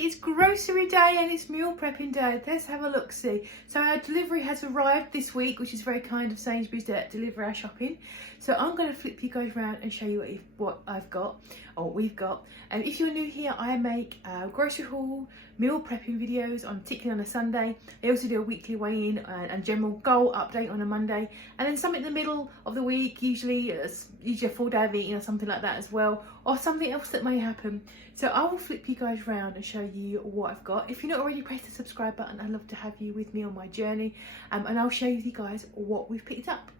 it's grocery day and it's meal prepping day. Let's have a look see. So our delivery has arrived this week, which is very kind of Sainsbury's to deliver our shopping. So I'm going to flip you guys around and show you what I've got, or what we've got. And if you're new here, I make grocery haul, meal prepping videos, particularly on a Sunday. I also do a weekly weigh-in and general goal update on a Monday. And then something in the middle of the week, usually a full day of eating or something like that as well, or something else that may happen. So I will flip you guys around and show you what I've got. If you're not already, press the subscribe button. I'd love to have you with me on my journey. And I'll show you guys what we've picked up.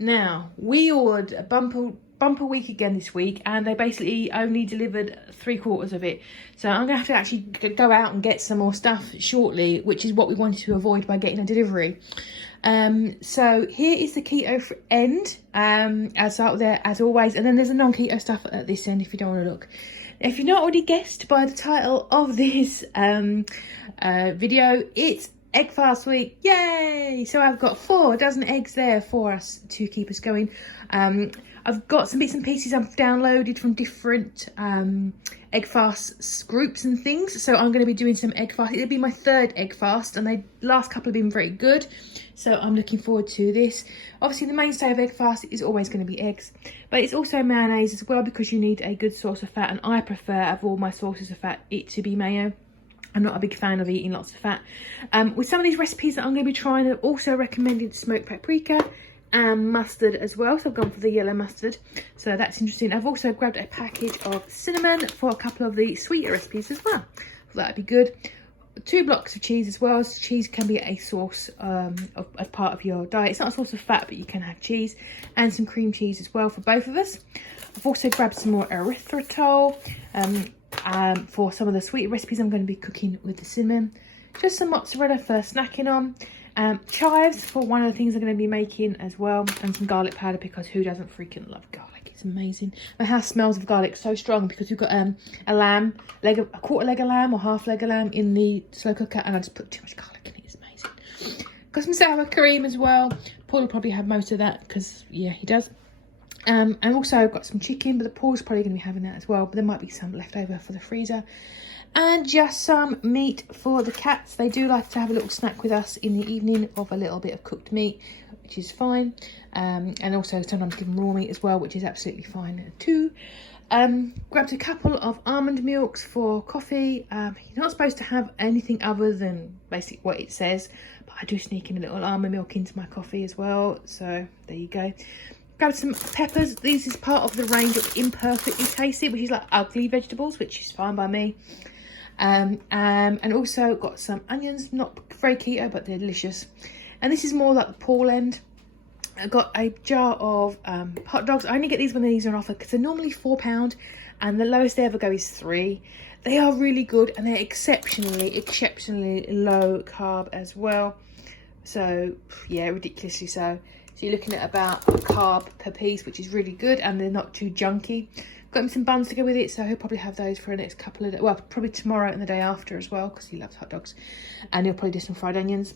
Now, we ordered a bumper week again this week, and they basically only delivered 3/4 of it. So I'm gonna have to actually go out and get some more stuff shortly, which is what we wanted to avoid by getting a delivery. So here is the keto end, as out there as always, and then there's a non-keto stuff at this end if you don't want to look. If you're not already guessed by the title of this video, it's egg fast week. Yay! So I've got 4 dozen eggs there for us to keep us going. I've got some bits and pieces I've downloaded from different egg fast groups and things. So I'm going to be doing some egg fast. It'll be my 3rd egg fast, and the last couple have been very good. So I'm looking forward to this. Obviously, the mainstay of egg fast is always going to be eggs, but it's also mayonnaise as well, because you need a good source of fat, and I prefer, of all my sources of fat, it to be mayo. I'm not a big fan of eating lots of fat. With some of these recipes that I'm going to be trying, I've also recommended smoked paprika and mustard as well. So I've gone for the yellow mustard. So that's interesting. I've also grabbed a package of cinnamon for a couple of the sweeter recipes as well. So that'd be good. 2 blocks of cheese as well. So cheese can be a source as part of your diet. It's not a source of fat, but you can have cheese. And some cream cheese as well for both of us. I've also grabbed some more erythritol. For some of the sweet recipes I'm going to be cooking with the cinnamon. Just some mozzarella for snacking on. Chives for one of the things I'm going to be making as well. And some garlic powder, because who doesn't freaking love garlic? It's amazing. My house smells of garlic so strong because we've got a lamb, a quarter leg of lamb or half leg of lamb in the slow cooker, and I just put too much garlic in it. It's amazing. Got some sour cream as well. Paul will probably have most of that because, yeah, he does. And also I've got some chicken, but Paul's probably going to be having that as well. But there might be some left over for the freezer. And just some meat for the cats. They do like to have a little snack with us in the evening of a little bit of cooked meat, which is fine. And also sometimes give them raw meat as well, which is absolutely fine too. Grabbed a couple of almond milks for coffee. You're not supposed to have anything other than basically what it says, but I do sneak in a little almond milk into my coffee as well. So there you go. Grab some peppers. This is part of the range of imperfectly tasty, which is like ugly vegetables, which is fine by me. And also got some onions, not very keto, but they're delicious. And this is more like the Paul end. I got a jar of hot dogs. I only get these when these are on offer because they're normally £4, and the lowest they ever go is 3. They are really good, and they're exceptionally low carb as well. So yeah, ridiculously so. So you're looking at about a carb per piece, which is really good, and they're not too junky. Got him some buns to go with it, so he'll probably have those for the next couple of days. Well, probably tomorrow and the day after as well, because he loves hot dogs. And he'll probably do some fried onions.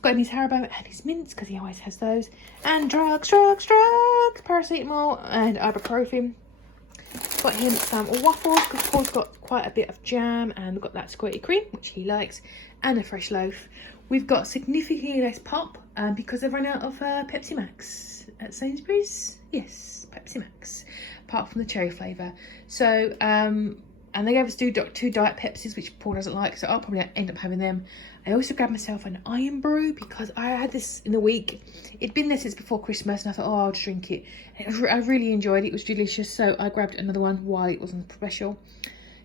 Got him his Haribo and his mints, because he always has those. And drugs, paracetamol and ibuprofen. Got him some waffles, because Paul's got quite a bit of jam, and we've got that squirty cream, which he likes, and a fresh loaf. We've got significantly less pop because they've run out of Pepsi Max at Sainsbury's. Yes, Pepsi Max, apart from the cherry flavour. So, and they gave us 2 diet Pepsis, which Paul doesn't like, so I'll probably end up having them. I also grabbed myself an iron brew because I had this in the week. It'd been there since before Christmas, and I thought, oh, I'll just drink it. I really enjoyed it. It was delicious, so I grabbed another one while it was on special.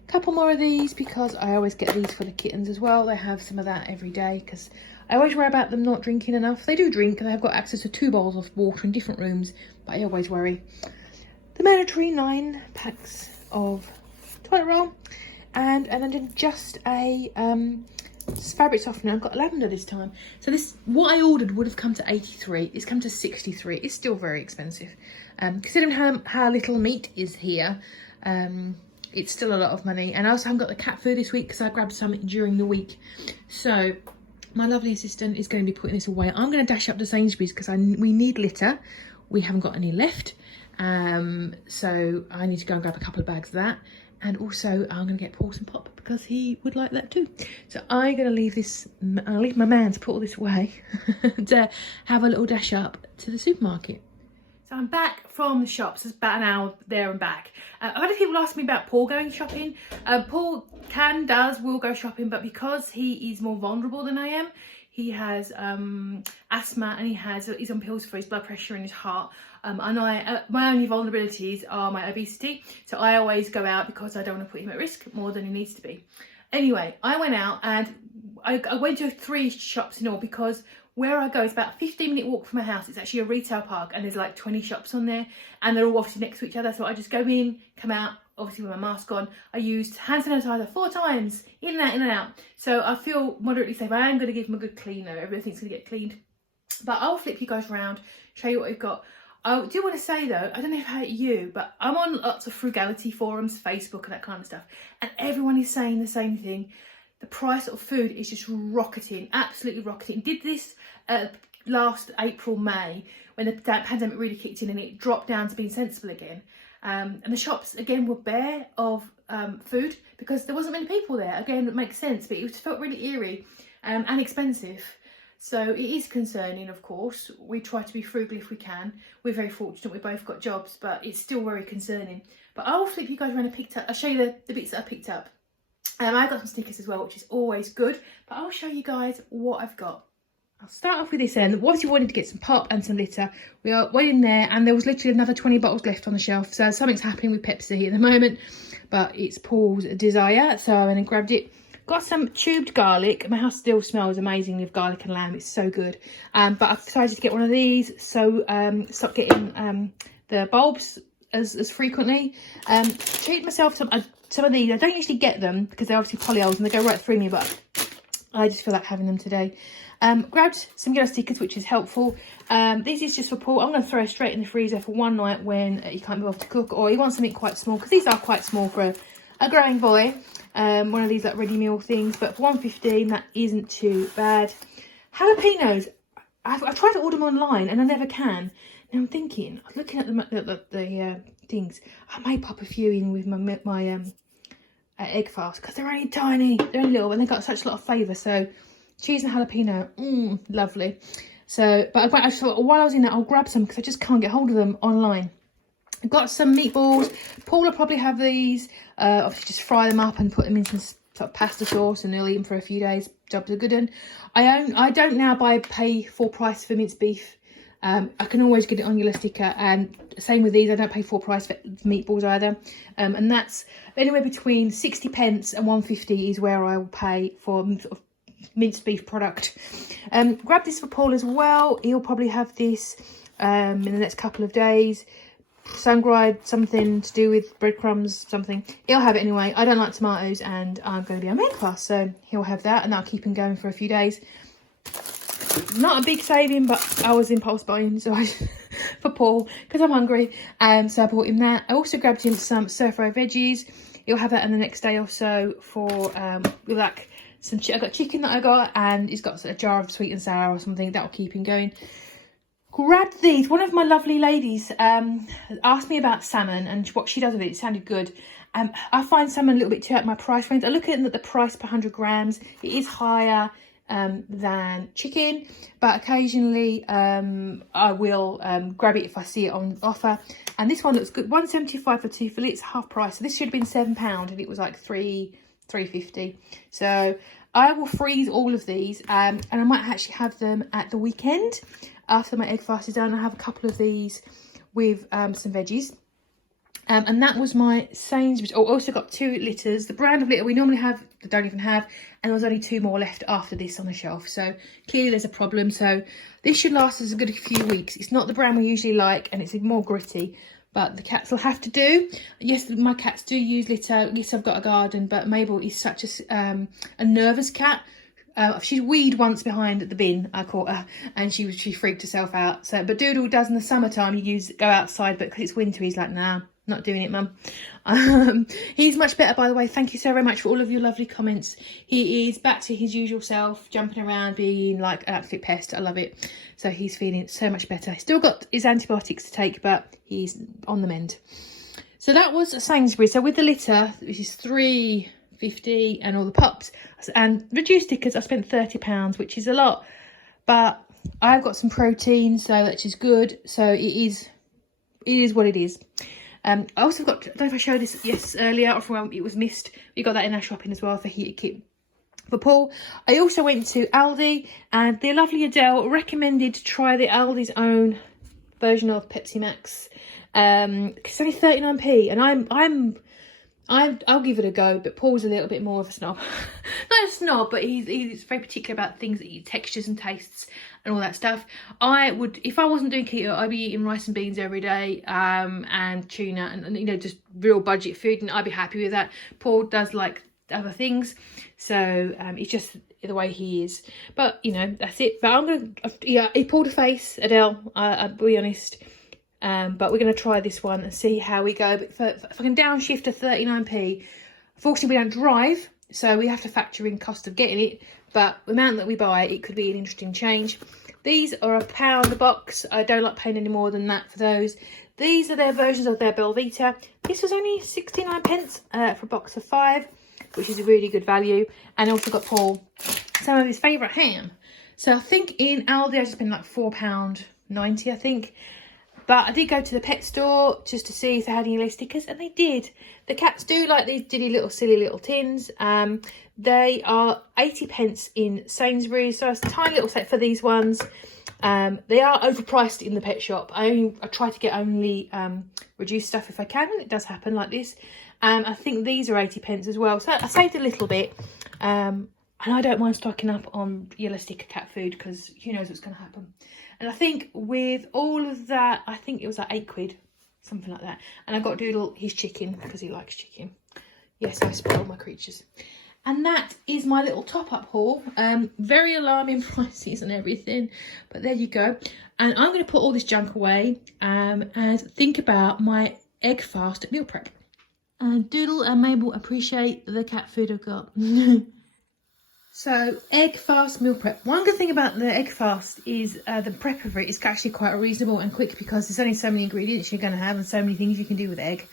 Couple more of these because I always get these for the kittens as well. They have some of that every day because I always worry about them not drinking enough. They do drink, and they've got access to 2 bowls of water in different rooms, but I always worry. The mandatory 9 packs of toilet roll, and then just a fabric softener. I've got lavender this time. So this, what I ordered would have come to 83. It's come to 63. It's still very expensive. Considering how little meat is here, it's still a lot of money. And I also haven't got the cat food this week because I grabbed some during the week. So my lovely assistant is going to be putting this away. I'm going to dash up to Sainsbury's because we need litter. We haven't got any left. So I need to go and grab a couple of bags of that. And also I'm going to get Paul some pop because he would like that too. So I'm going to leave this, I'll leave my man to put all this away to have a little dash up to the supermarket. So I'm back from the shops. It's about an hour there and back. A lot of people ask me about Paul going shopping. Paul will go shopping, but because he is more vulnerable than I am, he has asthma and he's on pills for his blood pressure and his heart. And my only vulnerabilities are my obesity. So I always go out because I don't want to put him at risk more than he needs to be. Anyway, I went out and I went to 3 shops in all because where I go is about a 15-minute walk from my house. It's actually a retail park and there's like 20 shops on there and they're all obviously next to each other. So I just go in, come out, obviously with my mask on. I used hand sanitizer 4 times, in and out. So I feel moderately safe. I am going to give them a good clean though. Everything's going to get cleaned. But I'll flip you guys around, show you what we've got. I do want to say though, I don't know how you, but I'm on lots of frugality forums, Facebook and that kind of stuff. And everyone is saying the same thing. The price of food is just rocketing, absolutely rocketing. Did this last April, May, when the pandemic really kicked in and it dropped down to being sensible again. And the shops, again, were bare of food because there wasn't many people there. Again, it makes sense, but it felt really eerie and expensive. So it is concerning, of course. We try to be frugal if we can. We're very fortunate, we both got jobs, but it's still very concerning. But I'll flip you guys around and I'll show you the bits that I picked up. I got some stickers as well, which is always good, but I'll show you guys what I've got. I'll start off with this end. Obviously wanted to get some pop and some litter. We are way in there and there was literally another 20 bottles left on the shelf. So something's happening with Pepsi at the moment, but it's Paul's desire. So I went and grabbed it. Got some tubed garlic. My house still smells amazingly of garlic and lamb. It's so good. But I've decided to get one of these. So stop getting the bulbs as frequently. Treat myself some of these. I don't usually get them because they're obviously polyols and they go right through me, but I just feel like having them today. Grabbed some yellow stickers, which is helpful. This is just for Paul. I'm going to throw it straight in the freezer for one night when he can't be able to cook, or he wants something quite small, because these are quite small for a growing boy. One of these like ready meal things, but for $1.15 that isn't too bad. Jalapenos. I've tried to order them online and I never can. Now I'm thinking, looking at the things, I may pop a few in with my egg fast because they're only tiny, they're only little, and they've got such a lot of flavour. So cheese and jalapeno, lovely. So, but I thought while I was in there, I'll grab some because I just can't get hold of them online. I've got some meatballs. Paul will probably have these. Obviously, just fry them up and put them in some sort of pasta sauce, and they'll eat them for a few days. Jobs are good. And I don't now pay full price for minced beef. I can always get it on your sticker, and same with these. I don't pay full price for meatballs either. And that's anywhere between 60 pence and $1.50 is where I will pay for sort of minced beef product. Grab this for Paul as well. He'll probably have this in the next couple of days. Sun-dried, something to do with breadcrumbs, something. He'll have it anyway. I don't like tomatoes and I'm going to be on egg fast, so he'll have that and that'll keep him going for a few days. Not a big saving, but I was impulse buying for Paul because I'm hungry, so I bought him that. I also grabbed him some stir-fried veggies. He'll have that in the next day or so for like some. I got chicken that I got, and he's got a jar of sweet and sour or something that'll keep him going. Grabbed these. One of my lovely ladies asked me about salmon and what she does with it. It sounded good. I find salmon a little bit too out my price range. I look at the price per 100 grams. It is higher than chicken, but occasionally I will grab it if I see it on offer. And this one looks good. $1.75 for 2 fillets, half price. So this should have been £7 if it was like $3.50. So I will freeze all of these, and I might actually have them at the weekend after my egg fast is done. I have a couple of these with some veggies. And that was my Sainsbury's. Oh, also got 2 litres. The brand of litter we normally have, they don't even have. And there was only 2 more left after this on the shelf. So clearly there's a problem. So this should last us a good few weeks. It's not the brand we usually like, and it's more gritty. But the cats will have to do. Yes, my cats do use litter. Yes, I've got a garden, but Mabel is such a nervous cat. She weed once behind the bin, I caught her, and she freaked herself out. So, but Doodle does in the summertime. Go outside, but because it's winter, he's like, nah, not doing it, mum. He's much better, by the way. Thank you so very much for all of your lovely comments. He is back to his usual self, jumping around, being like an absolute pest. I love it. So he's feeling so much better. Still got his antibiotics to take, but he's on the mend. So that was Sainsbury's. So with the litter, which is £3.50, and all the pops and reduced stickers, I spent £30, which is a lot, but I've got some protein, so which is good. So it is what it is. I also got, I don't know if I showed this earlier, or from it was missed. We got that in our shopping as well for heated kit for Paul. I also went to Aldi, and the lovely Adele recommended to try the Aldi's own version of Pepsi Max. It's only 39p, and I'll give it a go, but Paul's a little bit more of a snob. Not a snob, but he's very particular about things, textures and tastes and all that stuff. I would, if I wasn't doing keto, I'd be eating rice and beans every day, and tuna, and you know, just real budget food, and I'd be happy with that. Paul does like other things, so it's just the way he is. But you know, that's it. But I'm gonna, yeah, he pulled a face, Adele. I'll be honest. But we're going to try this one and see how we go. But if I can downshift to 39p, fortunately we don't drive, so we have to factor in cost of getting it. But the amount that we buy, it could be an interesting change. These are £1 a box. I don't like paying any more than that for those. These are their versions of their Belvita. This was only 69p for a box of 5, which is a really good value. And also got Paul some of his favourite ham. So I think in Aldi I just spent like £4.90, I think. But I did go to the pet store just to see if they had any little stickers, and they did. The cats do like these silly little tins. They are 80p in Sainsbury's, so it's a tiny little set for these ones. They are overpriced in the pet shop. I try to get only reduced stuff if I can, and it does happen like this. I think these are 80p as well, so I saved a little bit. And I don't mind stocking up on yellow sticker cat food, because who knows what's going to happen. And I think with all of that, I think it was like £8, something like that. And I got Doodle his chicken, because he likes chicken. Yes, I spoil my creatures. And that is my little top-up haul. Very alarming prices and everything, but there you go. And I'm going to put all this junk away and think about my egg fast meal prep. Doodle and Mabel appreciate the cat food I've got. So, egg fast meal prep. One good thing about the egg fast is the prep of it is actually quite reasonable and quick, because there's only so many ingredients you're going to have and so many things you can do with egg.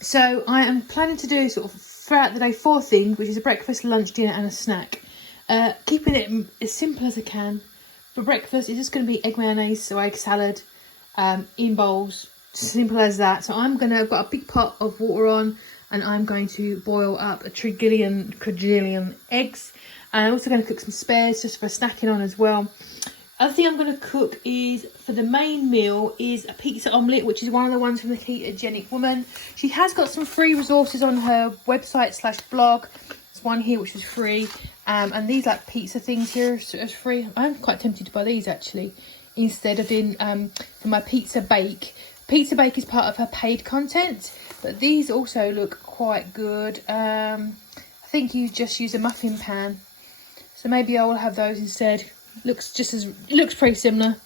So I am planning to do sort of throughout the day 4 things, which is a breakfast, lunch, dinner and a snack. Keeping it as simple as I can. For breakfast, it's just going to be egg mayonnaise, so egg salad in bowls. Simple as that. So I've got a big pot of water on, and I'm going to boil up a quadrillion eggs. And I'm also going to cook some spares just for snacking on as well. Other thing I'm going to cook is, for the main meal, is a pizza omelette, which is one of the ones from the Ketogenic Woman. She has got some free resources on her website / blog. There's one here which is free. And these like pizza things here are free. I'm quite tempted to buy these actually, instead of doing for my pizza bake. Pizza bake is part of her paid content, but these also look quite good. I think you just use a muffin pan, so maybe I will have those instead. It looks pretty similar.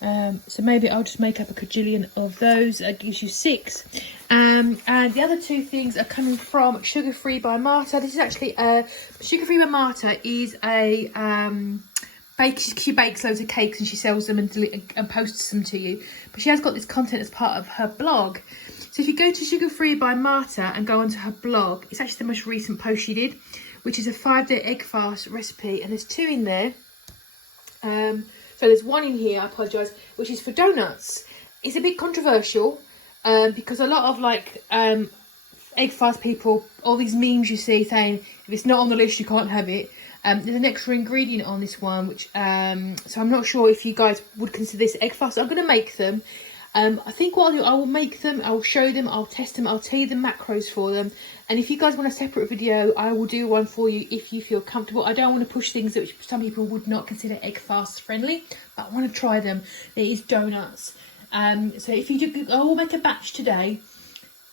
So maybe I'll just make up a quadrillion of those. That gives you 6. And the other 2 things are coming from Sugar Free by Marta. This is actually Sugar Free by Marta is a she bakes loads of cakes and she sells them and posts them to you. But she has got this content as part of her blog. So if you go to Sugar Free by Marta and go onto her blog, it's actually the most recent post she did, which is a 5-day egg fast recipe. And there's 2 in there. So there's 1 in here, I apologise, which is for donuts. It's a bit controversial because a lot of like egg fast people, all these memes you see saying if it's not on the list you can't have it. There's an extra ingredient on this one, which so I'm not sure if you guys would consider this egg fast. I'm going to make them. I think what I'll do, I will make them, I'll show them, I'll test them, I'll tell you the macros for them. And if you guys want a separate video, I will do one for you if you feel comfortable. I don't want to push things that some people would not consider egg fast friendly, but I want to try them. It is donuts. So if you do, I will make a batch today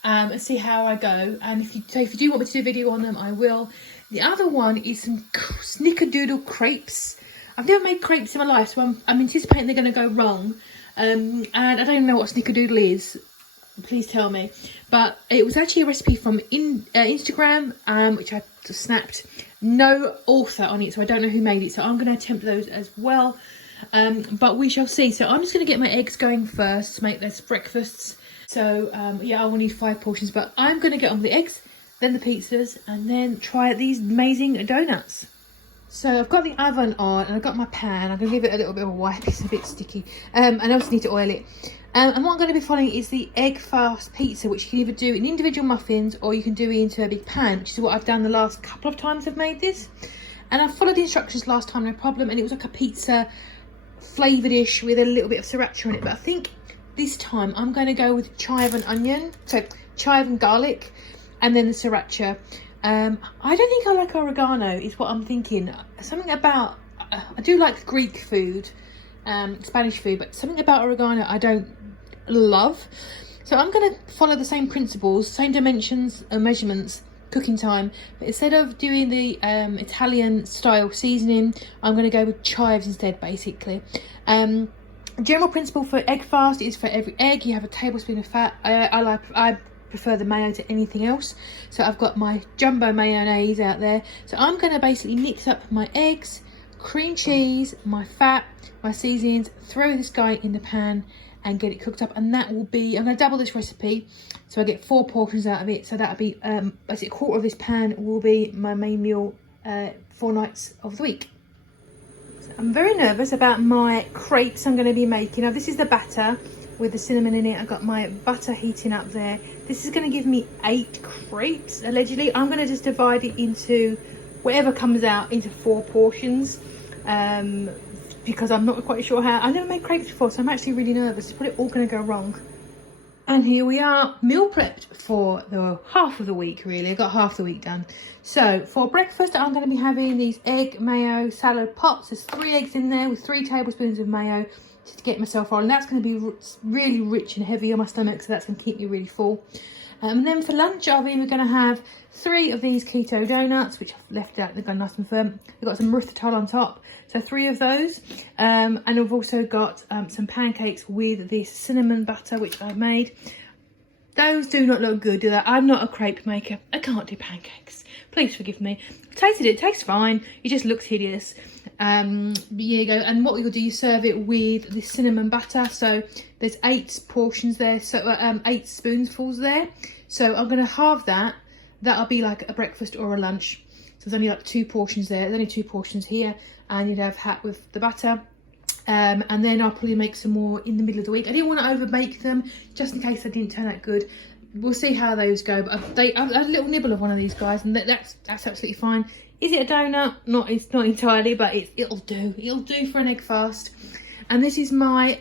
and see how I go. And if you do want me to do a video on them, I will. The other one is some snickerdoodle crepes. I've never made crepes in my life, so I'm anticipating they're going to go wrong. And I don't even know what snickerdoodle is. Please tell me. But it was actually a recipe from Instagram, which I just snapped. No author on it, so I don't know who made it. So I'm going to attempt those as well. But we shall see. So I'm just going to get my eggs going first to make those breakfasts. So yeah, I will need 5 portions, but I'm going to get on with the eggs, then the pizzas, and then try these amazing donuts. So I've got the oven on and I've got my pan. I'm going to give it a little bit of a wipe, it's a bit sticky. And I also need to oil it. And what I'm going to be following is the egg fast pizza, which you can either do in individual muffins or you can do it into a big pan, which is what I've done the last couple of times I've made this. And I followed the instructions last time, no problem, and it was like a pizza flavoured dish with a little bit of sriracha in it. But I think this time I'm going to go with chive and onion, so chive and garlic, and then the sriracha. I don't think I like oregano, is what I'm thinking. Something about, I do like Greek food, Spanish food, but something about oregano I don't love. So I'm going to follow the same principles, same dimensions and measurements, cooking time, but instead of doing the Italian style seasoning, I'm going to go with chives instead, basically. General principle for egg fast is for every egg you have a tablespoon of fat. I prefer the mayo to anything else, so I've got my jumbo mayonnaise out there. So I'm going to basically mix up my eggs, cream cheese, my fat, my seasonings, throw this guy in the pan and get it cooked up, and that will be, I'm going to double this recipe so I get 4 portions out of it. So that'll be basically a quarter of this pan will be my main meal 4 nights of the week. So I'm very nervous about my crepes I'm going to be making. Now this is the batter with the cinnamon in it. I've got my butter heating up there. This is going to give me 8 crepes allegedly. I'm going to just divide it into whatever comes out into 4 portions, because I'm not quite sure how. I've never made crepes before, so I'm actually really nervous. It's probably all going to go wrong. And here we are, meal prepped for the half of the week, really. I got half the week done. So for breakfast, I'm going to be having these egg mayo salad pots. There's 3 eggs in there with 3 tablespoons of mayo to get myself on. And that's going to be really rich and heavy on my stomach, so that's going to keep me really full. And then for lunch, we're going to have 3 of these keto donuts, which I've left out. They've gone nice and firm. We've got some ruthatol on top, so 3 of those. And I've also got some pancakes with this cinnamon butter, which I made. Those do not look good, do they? I'm not a crepe maker. I can't do pancakes. Please forgive me. I tasted it. It tastes fine. It just looks hideous. Here you go. And what you'll do, you serve it with the cinnamon butter. So there's 8 portions there. So 8 spoonfuls there. So I'm going to halve that. That'll be like a breakfast or a lunch. So there's only like 2 portions there. There's only 2 portions here. And you'd have that with the butter. And then I'll probably make some more in the middle of the week. I didn't want to over bake them just in case they didn't turn out good. We'll see how those go. But I've had a little nibble of one of these guys, and that's absolutely fine. Is it a donut? It's not entirely, but it'll do. It'll do for an egg fast. And this is my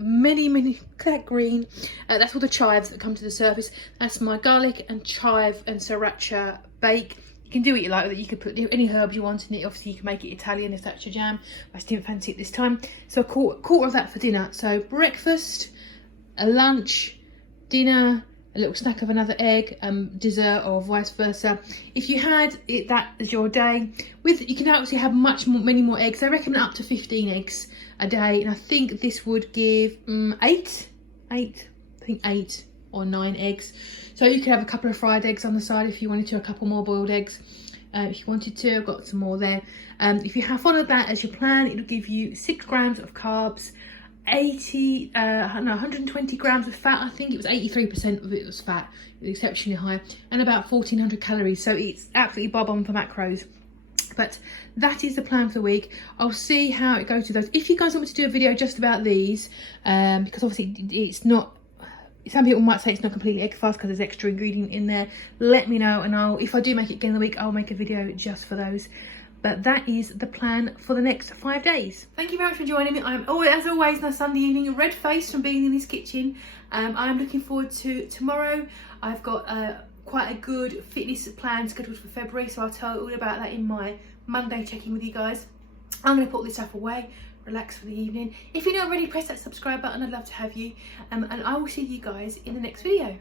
mini green. That's all the chives that come to the surface. That's my garlic and chive and sriracha bake. You can do what you like with it. You could put any herbs you want in it. Obviously, you can make it Italian if that's your jam. I just didn't fancy it this time. So a quarter of that for dinner. So breakfast, a lunch, dinner, a little snack of another egg, dessert, or vice versa. If you had that as your day, you can actually have many more eggs. I recommend up to 15 eggs a day, and I think this would give 8 or 9 eggs. So you could have a couple of fried eggs on the side if you wanted to, a couple more boiled eggs if you wanted to. I've got some more there. If you have followed that as your plan, it'll give you 6 grams of carbs, 120 grams of fat. I think it was 83% of it was fat. It was exceptionally high, and about 1400 calories. So it's absolutely bob on for macros. But that is the plan for the week. I'll see how it goes with those. If you guys want me to do a video just about these, because obviously it's not, some people might say it's not completely egg fast because there's extra ingredient in there, let me know, and if I do make it again in the week, I'll make a video just for those. But that is the plan for the next 5 days. Thank you very much for joining me. I'm as always on a Sunday evening, red-faced from being in this kitchen. I'm looking forward to tomorrow. I've got quite a good fitness plan scheduled for February, so I'll tell you all about that in my Monday check-in with you guys. I'm going to put this stuff away, relax for the evening. If you're not already, press that subscribe button. I'd love to have you. And I will see you guys in the next video.